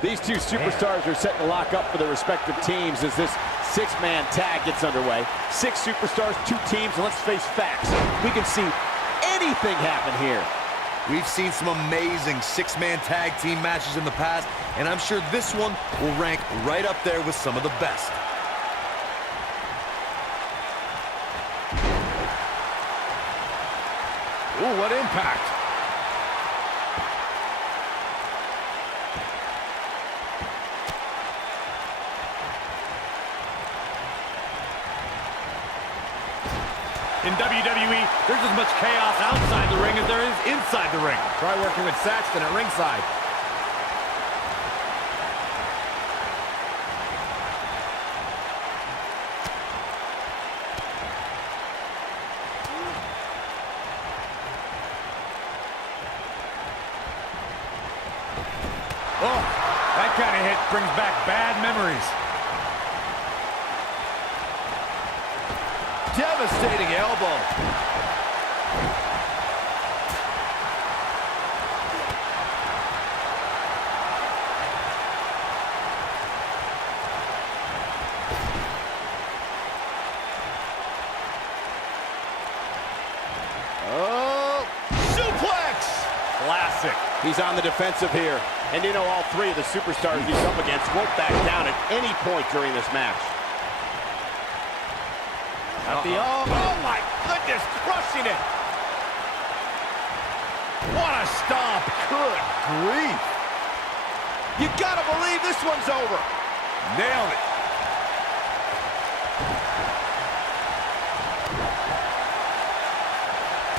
These two superstars are set to lock up for their respective teams as this six-man tag gets underway. 6 superstars, 2 teams, and let's face facts. We can see anything happen here. We've seen some amazing 6-man tag team matches in the past, and I'm sure this one will rank right up there with some of the best. Ooh, what impact. In WWE, there's as much chaos outside the ring as there is inside the ring. Try working with Saxton at ringside. Oh, that kind of hit brings back bad memories. Devastating elbow. Oh, suplex! Classic. He's on the defensive here. And you know all 3 of the superstars he's up against won't back down at any point during this match. Oh my goodness, crushing it. What a stomp. Good grief. You gotta believe this one's over. Nailed it.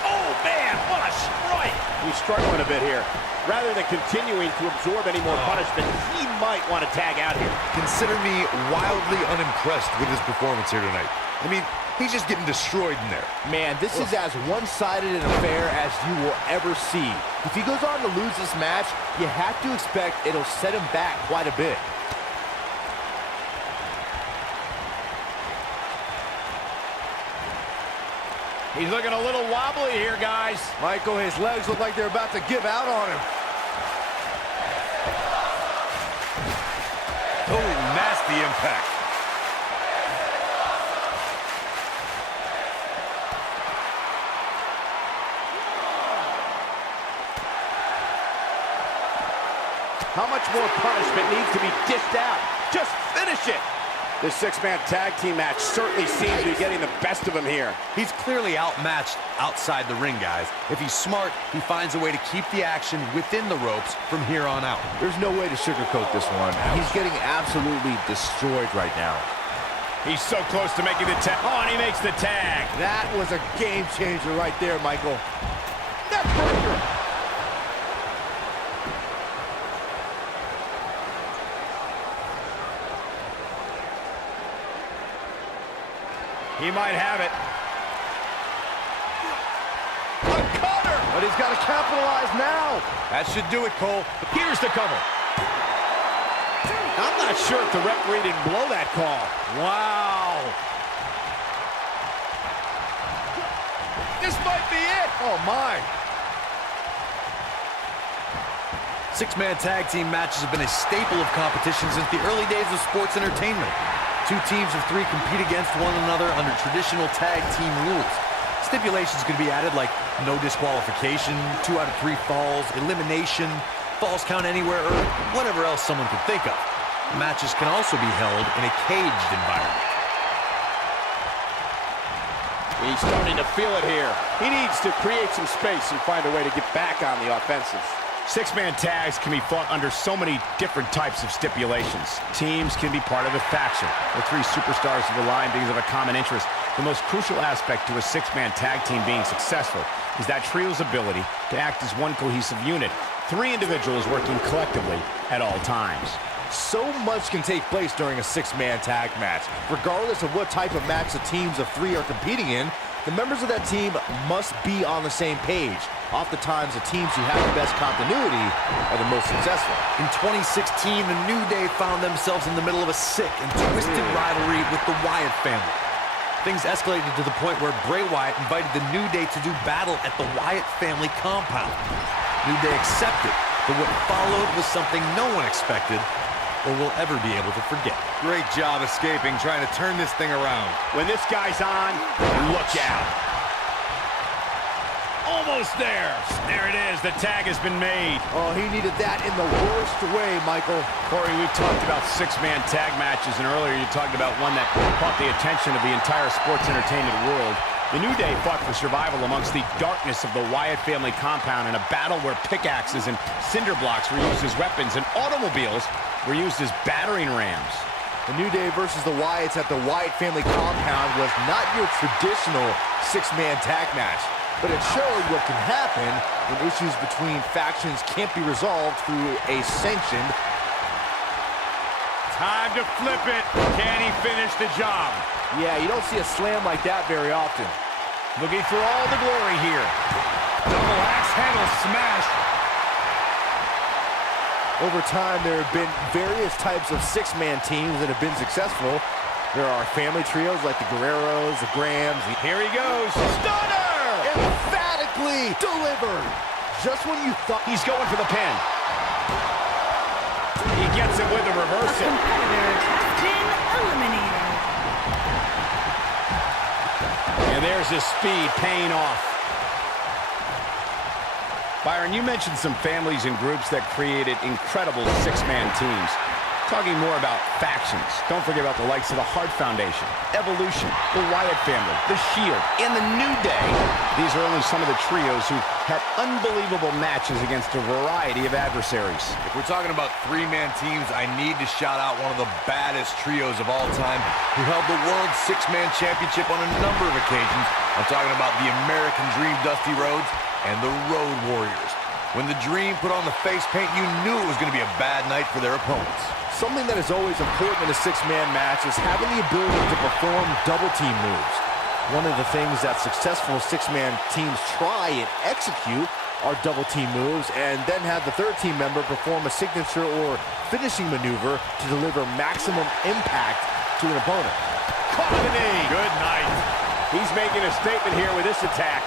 Oh man, what a strike. He's struggling a bit here. Rather than continuing to absorb any more punishment, he might want to tag out here. Consider me wildly unimpressed with his performance here tonight. I mean, he's just getting destroyed in there. Man, this is as one-sided an affair as you will ever see. If he goes on to lose this match, you have to expect it'll set him back quite a bit. He's looking a little wobbly here, guys. Michael, his legs look like they're about to give out on him. Oh, nasty impact. How much more punishment needs to be dished out? Just finish it! This 6-man tag team match certainly seems to be getting the best of him here. He's clearly outmatched outside the ring, guys. If he's smart, he finds a way to keep the action within the ropes from here on out. There's no way to sugarcoat this one. He's getting absolutely destroyed right now. He's so close to making the tag. Oh, and he makes the tag. That was a game changer right there, Michael. Neckbreaker. He might have it. A cutter! But he's got to capitalize now. That should do it, Cole. Here's the cover. I'm not sure if the referee didn't blow that call. Wow. This might be it. Oh, my. 6-man tag team matches have been a staple of competition since the early days of sports entertainment. 2 teams of 3 compete against one another under traditional tag team rules. Stipulations can be added like no disqualification, 2 out of 3 falls, elimination, falls count anywhere, or whatever else someone could think of. Matches can also be held in a caged environment. He's starting to feel it here. He needs to create some space and find a way to get back on the offensive. 6-man tags can be fought under so many different types of stipulations. Teams can be part of a faction. The 3 superstars will align because of a common interest. The most crucial aspect to a 6-man tag team being successful is that trio's ability to act as one cohesive unit. 3 individuals working collectively at all times. So much can take place during a 6-man tag match. Regardless of what type of match the teams of 3 are competing in, the members of that team must be on the same page. Oftentimes, the teams who have the best continuity are the most successful. In 2016, the New Day found themselves in the middle of a sick and twisted rivalry with the Wyatt family. Things escalated to the point where Bray Wyatt invited the New Day to do battle at the Wyatt family compound. New Day accepted, but what followed was something no one expected or will ever be able to forget. Great job escaping, trying to turn this thing around. When this guy's on, look out. Almost there. There it is. The tag has been made. Oh, he needed that in the worst way, Michael. Corey, we've talked about six-man tag matches, and earlier you talked about one that caught the attention of the entire sports entertainment world. The New Day fought for survival amongst the darkness of the Wyatt family compound in a battle where pickaxes and cinder blocks were used as weapons and automobiles were used as battering rams. The New Day versus the Wyatts at the Wyatt family compound was not your traditional six-man tag match, but it showed what can happen when issues between factions can't be resolved through a sanctioned. Time to flip it. Can he finish the job? Yeah, you don't see a slam like that very often. Looking for all the glory here. Double axe handle smash. Over time, there have been various types of six-man teams that have been successful. There are family trios like the Guerreros, the Grahams. Here he goes. Stunner! Emphatically delivered. Just when you thought He's going for the pin. He gets it with a A reversal. competitor has been eliminated. And there's his speed paying off. Byron, you mentioned some families and groups that created incredible six-man teams. Talking more about factions, don't forget about the likes of the Hart Foundation, Evolution, the Wyatt family, the Shield, and the New Day. These are only some of the trios who had unbelievable matches against a variety of adversaries. If we're talking about three-man teams, I need to shout out one of the baddest trios of all time who held the World Six-Man Championship on a number of occasions. I'm talking about the American Dream Dusty Rhodes and the Road Warriors. When the Dream put on the face paint, you knew it was going to be a bad night for their opponents. something that is always important in a six-man match is having the ability to perform double-team moves. One of the things that successful six-man teams try and execute are double-team moves, and then have the third team member perform a signature or finishing maneuver to deliver maximum impact to an opponent. Caught the knee. Good night. He's making a statement here with this attack.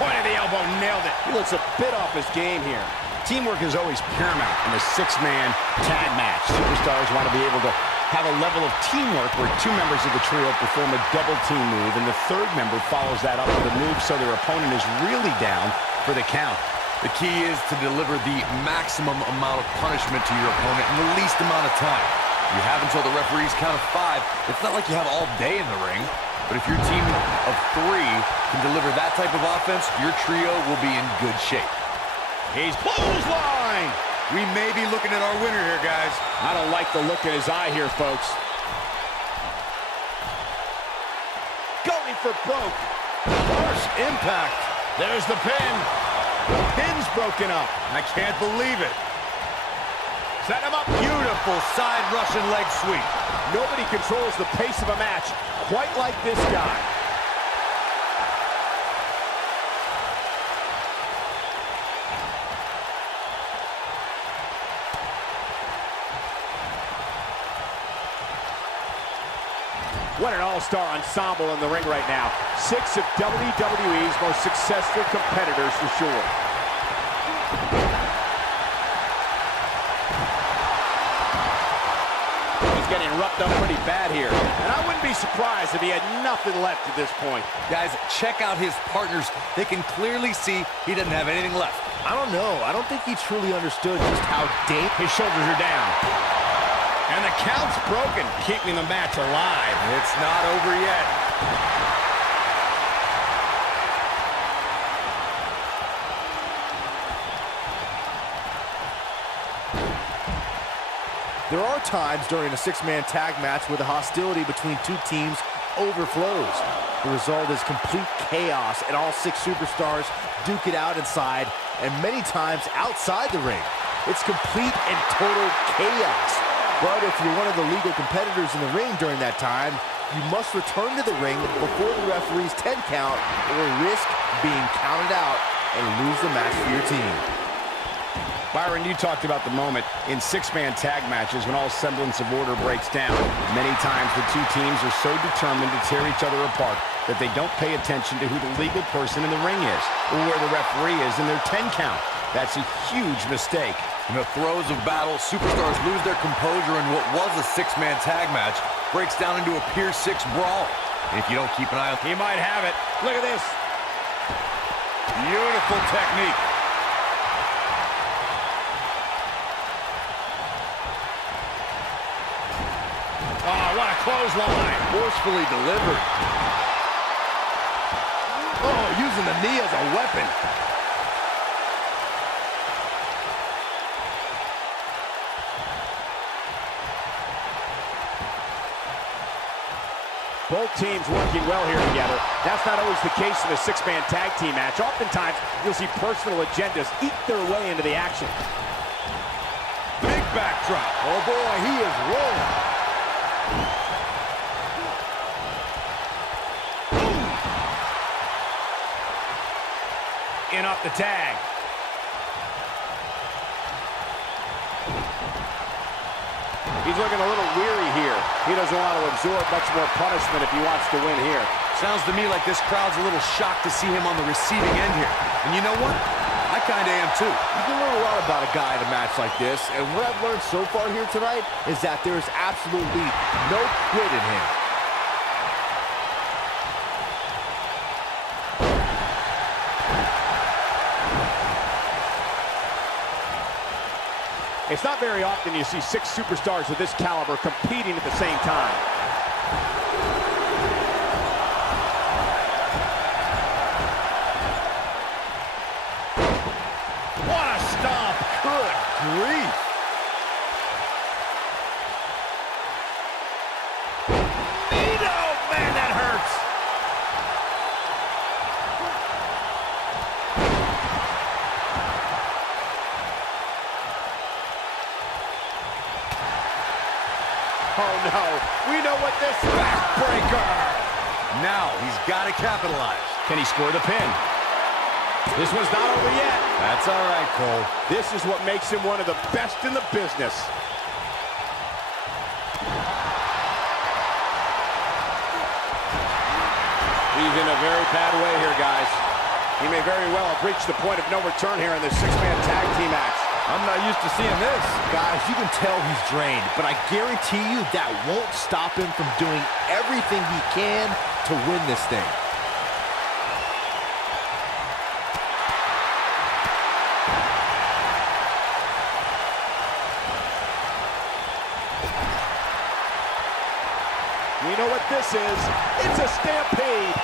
Point of the elbow, nailed it. He looks a bit off his game here. Teamwork is always paramount in a six-man tag match. Superstars want to be able to have a level of teamwork where two members of the trio perform a double-team move, and the third member follows that up with a move so their opponent is really down for the count. The key is to deliver the maximum amount of punishment to your opponent in the least amount of time. You have until the referee's count of 5. It's not like you have all day in the ring, but if your team of 3 can deliver that type of offense, your trio will be in good shape. He's clothesline! We may be looking at our winner here, guys. I don't like the look in his eye here, folks. Going for broke. Harsh impact. There's the pin. The pin's broken up. I can't believe it. Set him up. Beautiful side Russian leg sweep. Nobody controls the pace of a match quite like this guy. What an all-star ensemble in the ring right now. 6 of WWE's most successful competitors for sure. He's getting roughed up pretty bad here. And I wouldn't be surprised if he had nothing left at this point. Guys, check out his partners. They can clearly see he doesn't have anything left. I don't know. I don't think he truly understood just how dangerous. His shoulders are down. And the count's broken, keeping the match alive. It's not over yet. There are times during a six-man tag match where the hostility between two teams overflows. The result is complete chaos, and all 6 superstars duke it out inside, and many times outside the ring. It's complete and total chaos. But if you're one of the legal competitors in the ring during that time, you must return to the ring before the referee's 10 count or risk being counted out and lose the match for your team. Byron, you talked about the moment in six-man tag matches when all semblance of order breaks down. Many times the two teams are so determined to tear each other apart that they don't pay attention to who the legal person in the ring is or where the referee is in their 10 count. That's a huge mistake. In the throes of battle, superstars lose their composure in what was a six-man tag match breaks down into a Pier 6 brawl. If you don't keep an eye on... He might have it. Look at this. Beautiful technique. Oh, what a clothesline. Forcefully delivered. Oh, using the knee as a weapon. Both teams working well here together. That's not always the case in a six-man tag team match. Oftentimes, you'll see personal agendas eat their way into the action. Big backdrop. Oh boy, he is rolling. In off the tag. He's looking a little weary here. He doesn't want to absorb much more punishment if he wants to win here. Sounds to me like this crowd's a little shocked to see him on the receiving end here. And you know what? I kind of am too. You can learn a lot about a guy in a match like this, and what I've learned so far here tonight is that there is absolutely no quit in him. It's not very often you see six superstars of this caliber competing at the same time. What a stomp. Good grief. Oh, man, that hurts. Oh no, we know what this is. Backbreaker. Now he's got to capitalize. Can he score the pin? This one's not over yet. That's all right, Cole. This is what makes him one of the best in the business. He's in a very bad way here, guys. He may very well have reached the point of no return here in this six-man tag team match. I'm not used to seeing this. Guys, you can tell he's drained, but I guarantee you that won't stop him from doing everything he can to win this thing. We know what this is. It's a stampede.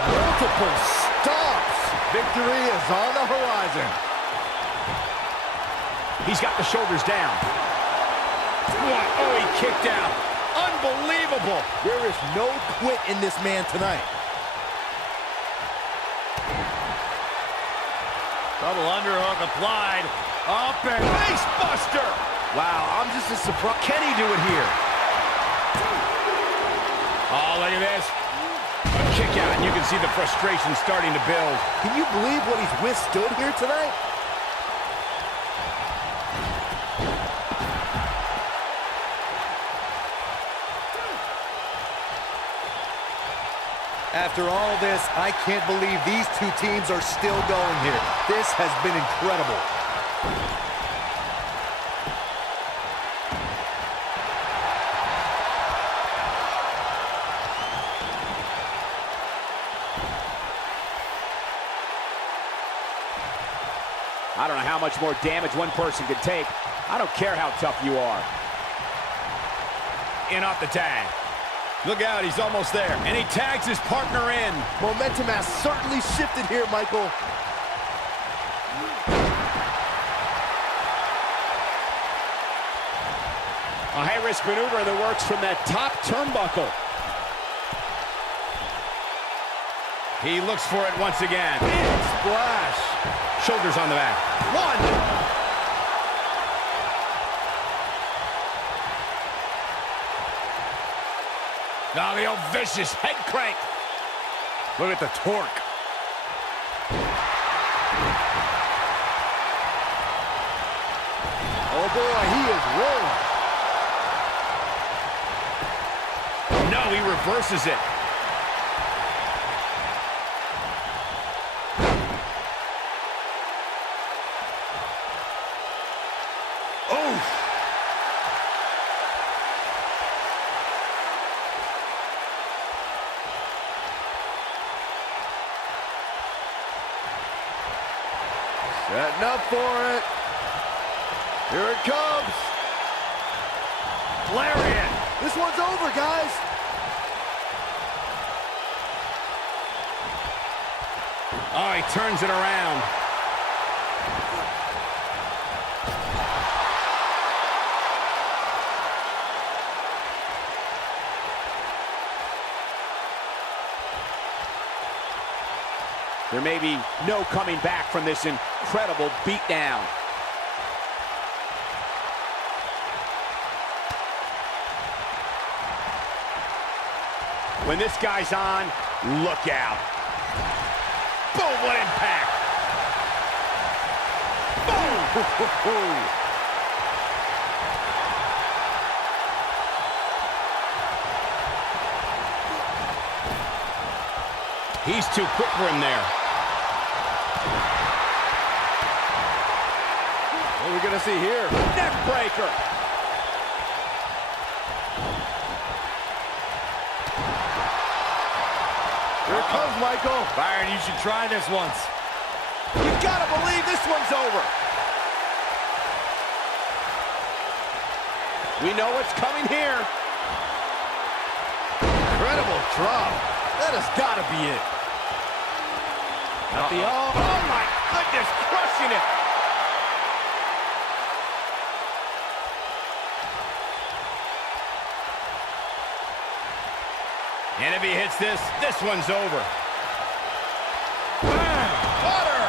Multiple stops. Victory is on the horizon. He's got the shoulders down. What? Oh, he kicked out. Unbelievable. There is no quit in this man tonight. Double underhook applied. Up and face buster. Wow, I'm just as surprised. Can he do it here? Oh, look at this. A kick out, and you can see the frustration starting to build. Can you believe what he's withstood here tonight? After all this, I can't believe these two teams are still going here. This has been incredible. I don't know how much more damage one person could take. I don't care how tough you are. In off the tag. Look out, he's almost there. And he tags his partner in. Momentum has certainly shifted here, Michael. A high-risk maneuver in the works from that top turnbuckle. He looks for it once again. Big splash. Shoulders on the back. One. Now the old vicious head crank. Look at the torque. Oh boy, he is rolling. No, he reverses it. Oh! Setting up for it. Here it comes. Lariat. This one's over, guys. Oh, he turns it around. There may be no coming back from this incredible beatdown. When this guy's on, look out. Boom, what impact. Boom! He's too quick for him there. What are we gonna see here? Neck breaker. Here it comes, Michael. Byron, you should try this once. You gotta believe this one's over. We know what's coming here. Incredible drop. That has gotta be it. Oh my goodness, crushing it. And if he hits this, this one's over. Cutter.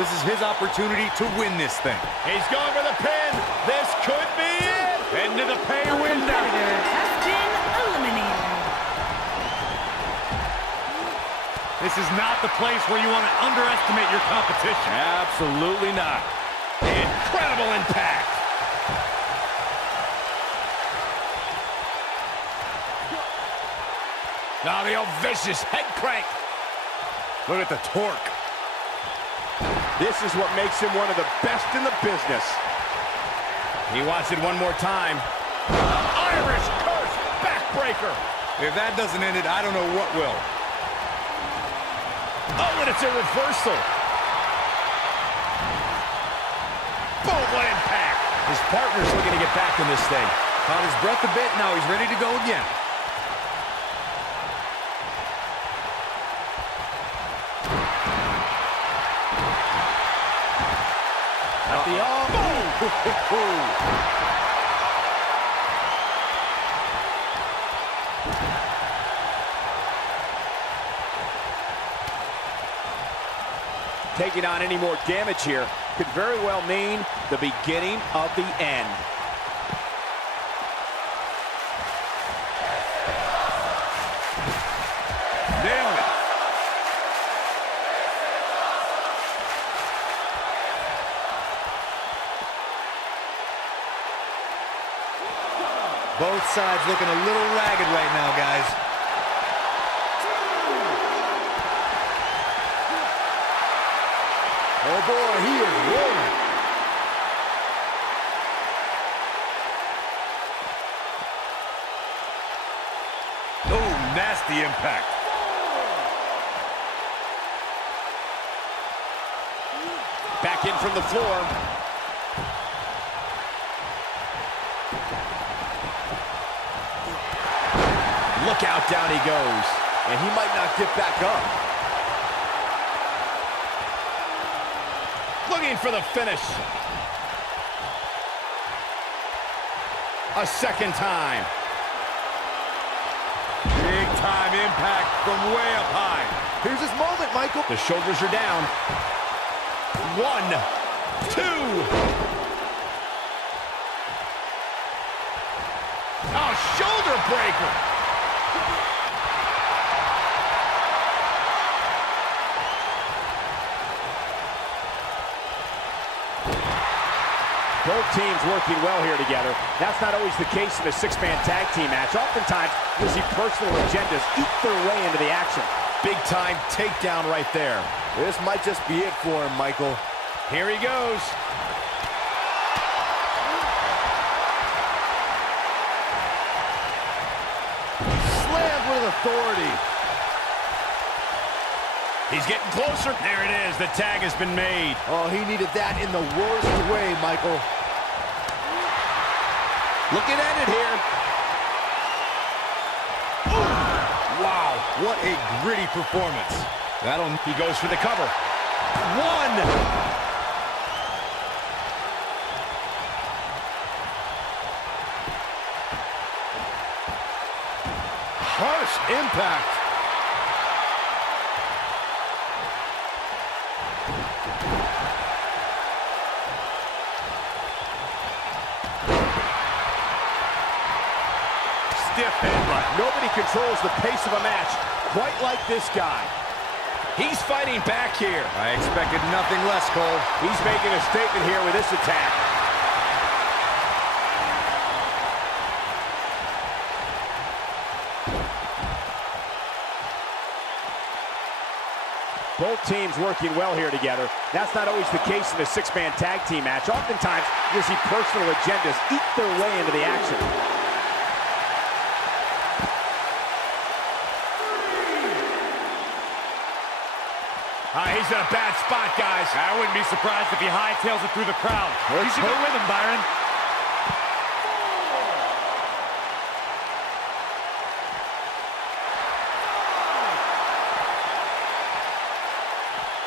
This is his opportunity to win this thing. He's going for the pin. This could be it. Into the pay window. Competitor has been eliminated. This is not the place where you want to underestimate your competition. Absolutely not. Incredible impact. Now the old vicious head crank. Look at the torque. This is what makes him one of the best in the business. He wants it one more time. Irish curse backbreaker. If that doesn't end it, I don't know what will. Oh, and it's a reversal. Boom, what impact. His partner's looking to get back in this thing. Caught his breath a bit, now he's ready to go again. At the Taking on any more damage here could very well mean the beginning of the end. Nailed it. Both sides looking a little ragged right now, guys. Oh boy, he is rolling. Oh, nasty impact. Back in from the floor. Look out, down he goes. And he might not get back up. Looking for the finish. A second time. Big time impact from way up high. Here's his moment, Michael. The shoulders are down. 1, 2. Oh, shoulder breaker. Both teams working well here together. That's not always the case in a six-man tag team match. Oftentimes, you'll see personal agendas eat their way into the action. Big-time takedown right there. This might just be it for him, Michael. Here he goes. Slammed with authority. He's getting closer. There it is. The tag has been made. Oh, he needed that in the worst way, Michael. Looking at it here. Wow, what a gritty performance. He goes for the cover. One. Harsh impact. Stiff headbutt. Nobody controls the pace of a match quite like this guy. He's fighting back here. I expected nothing less, Cole. He's making a statement here with this attack. Both teams working well here together. That's not always the case in a six-man tag team match. Oftentimes, you'll see personal agendas eat their way into the action. He's in a bad spot, guys. I wouldn't be surprised if he hightails it through the crowd. You should go with him, Byron.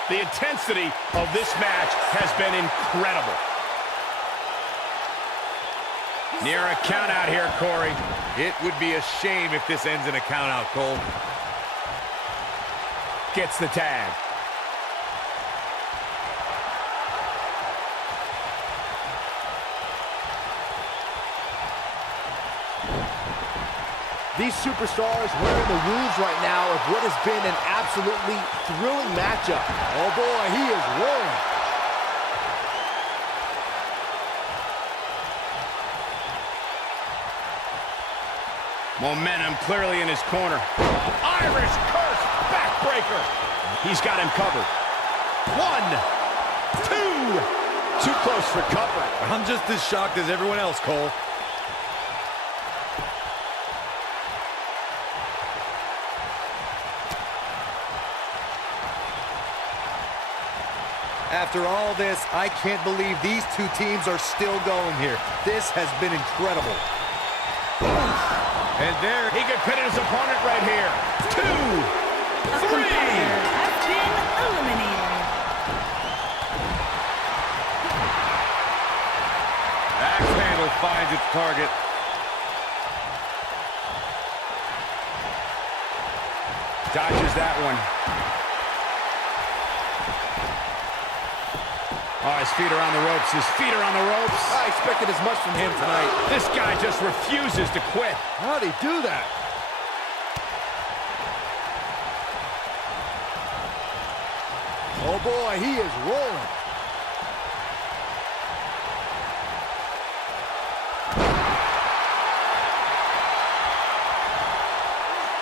The intensity of this match has been incredible. Near a count out here, Corey. It would be a shame if this ends in a count out, Cole. Gets the tag. These superstars wearing the wounds right now of what has been an absolutely thrilling matchup. Oh boy, he is rolling. Momentum clearly in his corner. Irish curse backbreaker. He's got him covered. 1, 2. Too close for cover. I'm just as shocked as everyone else, Cole. After all this, I can't believe these two teams are still going here. This has been incredible. And there, He could pin his opponent right here. 2, 3. Has been eliminated. axe handle finds its target. Dodges that one. Oh, his feet are on the ropes. His feet are on the ropes. I expected as much from him tonight. This guy just refuses to quit. How'd he do that? Oh boy, he is rolling.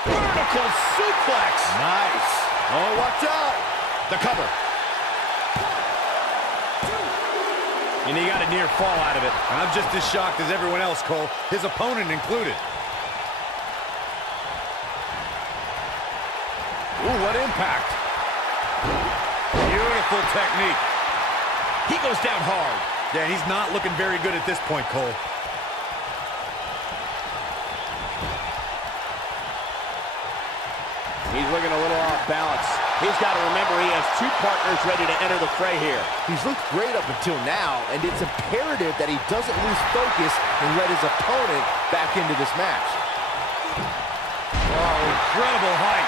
Vertical suplex. Nice. Oh, watch out. The cover. And he got a near fall out of it. I'm just as shocked as everyone else, Cole, his opponent included. Ooh, what impact. Beautiful technique. He goes down hard. Yeah, he's not looking very good at this point, Cole. He's looking a little off balance. He's got to remember he has two partners ready to enter the fray here. He's looked great up until now, and it's imperative that he doesn't lose focus and let his opponent back into this match. Oh, incredible height.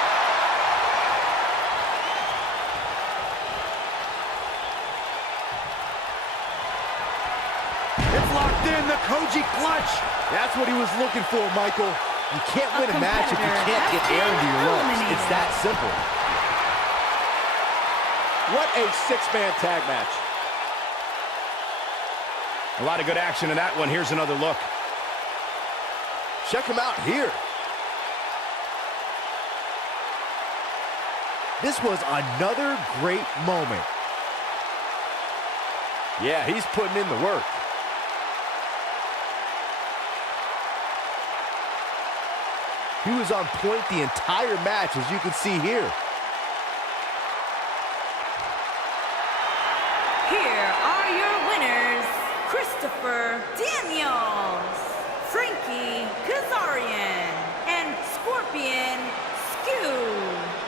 It's locked in, the Koji clutch. That's what he was looking for, Michael. You can't win a match if you can't get air into your lungs. It's that simple. What a six-man tag match. A lot of good action in that one. Here's another look. Check him out here. This was another great moment. Yeah, he's putting in the work. He was on point the entire match, as you can see here. Here are your winners, Christopher Daniels, Frankie Kazarian, and Scorpion Skew.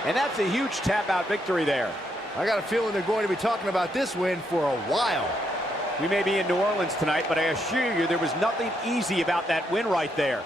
And that's a huge tap-out victory there. I got a feeling they're going to be talking about this win for a while. We may be in New Orleans tonight, but I assure you there was nothing easy about that win right there.